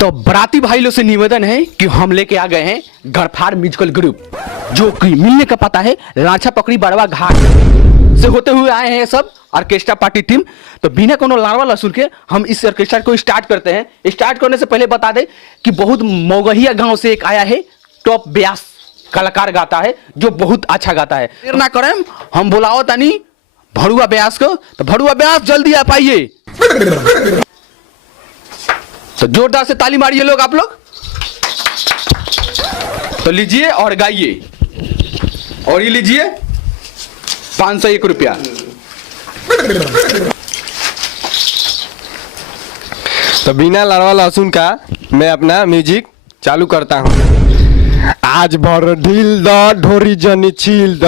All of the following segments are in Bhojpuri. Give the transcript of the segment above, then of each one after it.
तो बराती भाई लोग से निवेदन है कि हम लेके आ गए हैं गरफार म्यूजिकल ग्रुप, जो कि मिलने का पता है लाछा पकड़ी बड़वा घाट से होते हुए आए हैं सब ऑर्केस्ट्रा पार्टी टीम। तो बिना कोनो लारवा लहसुन के हम इस ऑर्केस्ट्रा को स्टार्ट करते हैं। स्टार्ट करने से पहले बता दें कि बहुत मौगहिया गांव से एक आया है टॉप ब्यास कलाकार गाता है, जो बहुत अच्छा गाता है। देर ना करें, हम बुलाओ तनी भड़ुआ ब्यास को। तो भड़ुआ ब्यास जल्दी आ पाइए। तो जोरदार से ताली मारिए लोग, आप लोग। तो लीजिए और गाइए। और ये लीजिए 501 रुपया। तो बिना लारवा लहसुन का मैं अपना म्यूजिक चालू करता हूँ। आज भर ढील द ढोरी जनी छील द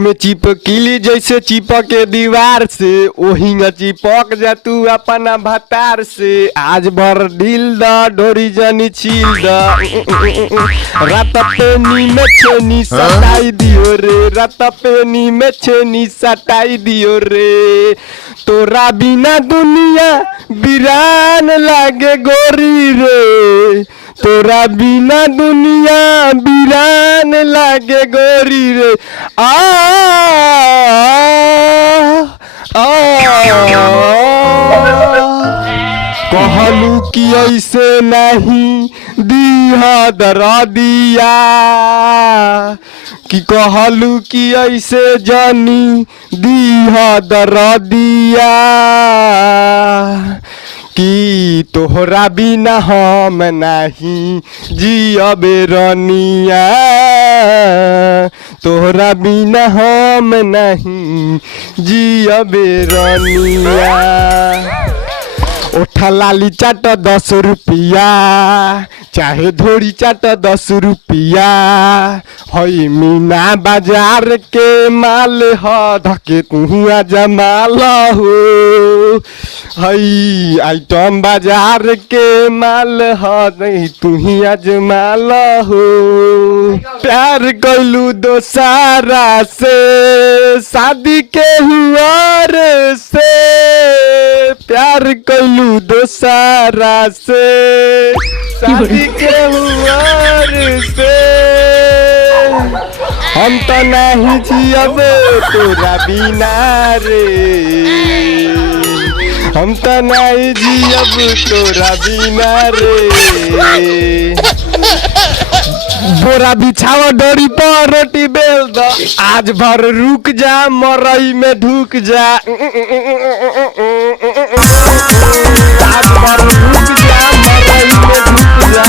में चिपकीली जैसे चिपक के दीवार से, ओही चिपक जा तू अपना भतार से। आज भर ढील द ढोरी जनी छील द रात पेनी में छेनी सटाई दियो रे, रात पेनी में छेनी सटाई दियो रे। तोरा बिना दुनिया वीरान लागे गोरी रे, तोरा बिना दुनिया वीरान लागे गोरी रे। आ कहलू कि ऐसे नहीं दीहा दरदिया, कि कहलू कि ऐसे जानी दीहा दरदिया, कि तोहरा बिना हम नहीं जियबे रनिया, तोहरा बिना हम नहीं जियबे रनिया। ओठा लाली चाट 10 रुपया, चाहे धोरी चाट 10 रुपया। हई मीना बाजार के माल ह धके तू जमाल हो, हई आइटम बाजार के माल ह नहीं तू ही अजमाल हो। प्यार कैलू दोसारा से शादी के हुआर से, प्यार कैलू दोसारा से शादी के हुआर से। हम तो नहीं जियब तोरा बिना रे, हम तो नहीं जियब तोरा बिना रे। बोरा बिछावा डोरी पर रोटी बेल दो, आज भर रुक जा मरई में ढुक जा। आज भर रुक जा मरई में ढुक जा।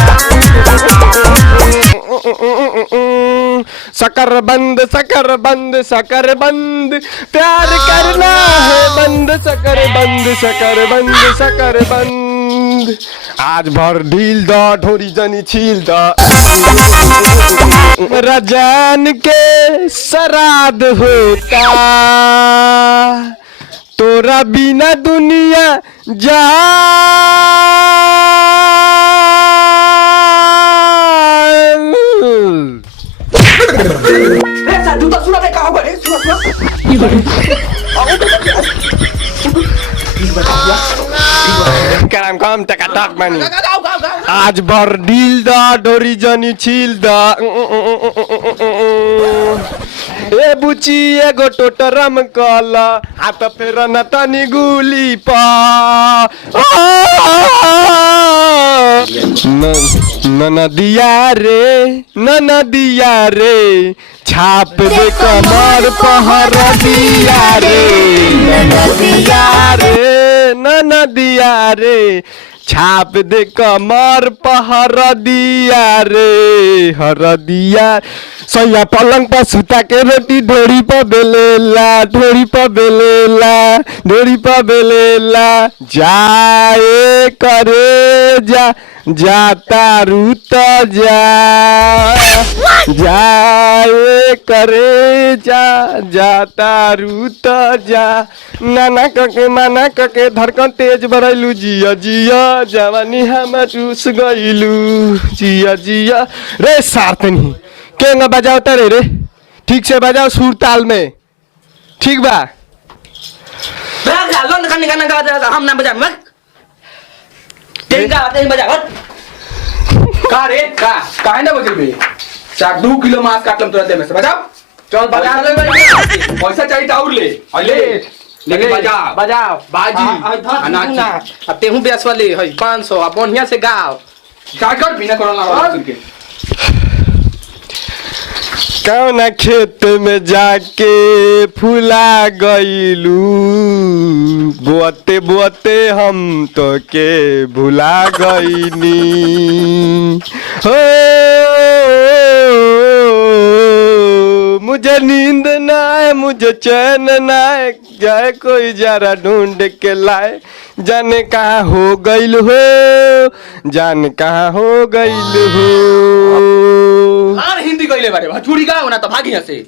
शकर बंद शकर बंद शकर बंद, प्यार करना है बंद शकर बंद शकर बंद शकर बंद। आज भर ढील द ढोरी जनी छील द, रजान के श्राद्ध होता, तोरा बिना दुनिया जा। काम टकाटक बनी। आज भर ढील द ढोरी जनी छील द। ए बुची एगो टोटरम कल, हाथ फेर न तनी गुली पा। ननदिया रे ननदिया रे, छाप दे कमर पहर दिया रे। ननदिया रे ननदिया रे, छाप दे कमर पहर दिया रे। हर दिया सैया पलंग पर सुता के रोटी ढोरी पर बेलेला, ढोरी पर बेलेला, ढोरी पर बेलेला। जाए करे जा जाता रूत जा, जाए करे जा जाता रूत जा। नाना कके माना कके धड़कन तेज बढ़ैलू, जिया जिया जवानी हम चूस गईलू, जिया जिया। रे सार्थनी के न बजाओ तरे रे, ठीक से बजाओ सुर ताल में, ठीक बा। हम ना बजा आते हैं बजा का रे का काहे ना बजल बे 2 किलो मांस काटलम तुरंत में से बजाओ चल बजा ले पैसा चाहिए तो और ले लेके बजाओ बाजी अनाची अब तेहू बेस वाली है 500 अब बढ़िया से गाओ का कर बिना कोरोना वाला के कौन खेत में जाके फुला गईलू बोते बोते हम तो के भुला गईनी हो मुझे नींद ना है मुझे चैन ना है जाए कोई जरा ढूंढ के लाए जाने कहाँ हो गईल हो जाने कहाँ हो गईल हो आर हिंदी कइले बारे भोजपुरी गाओ ना तो भागी यहाँ से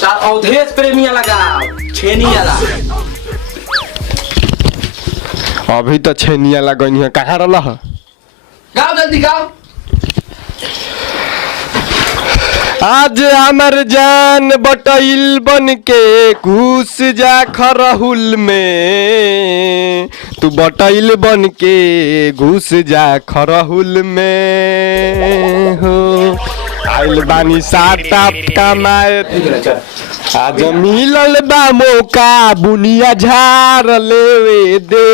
चार अवधेश प्रेमी लगाओ छेनी वाला अभी तो छेनिया लगनी है कहाँ रहा है गाओ जल्दी गाओ आज हमर जान बटैल बन के घुस जा खरहुल में तू बटैल बन के घुस जा खरहुल में हो आइल बानी साटा कमाए आज मिलल बा मौका बुनिया झार लेवे दे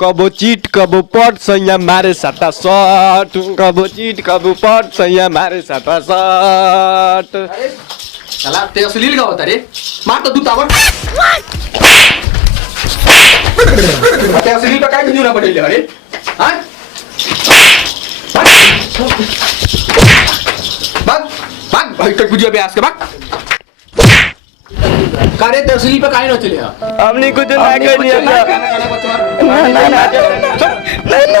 कबो चीट कबो पट सैया मारे साटा सट कबो चीट कबो पट सैया मारे साटा सट चला ते अश्लील गाओ रे मार तो दूतावर ते अश्लील पे काय भिजू ना पडेल अरे हां भाग भाई तक बुझिया ब्यास के भाग कारे ते अश्लील पे काय न चले हमनी कुछ ना करनी है ना नहीं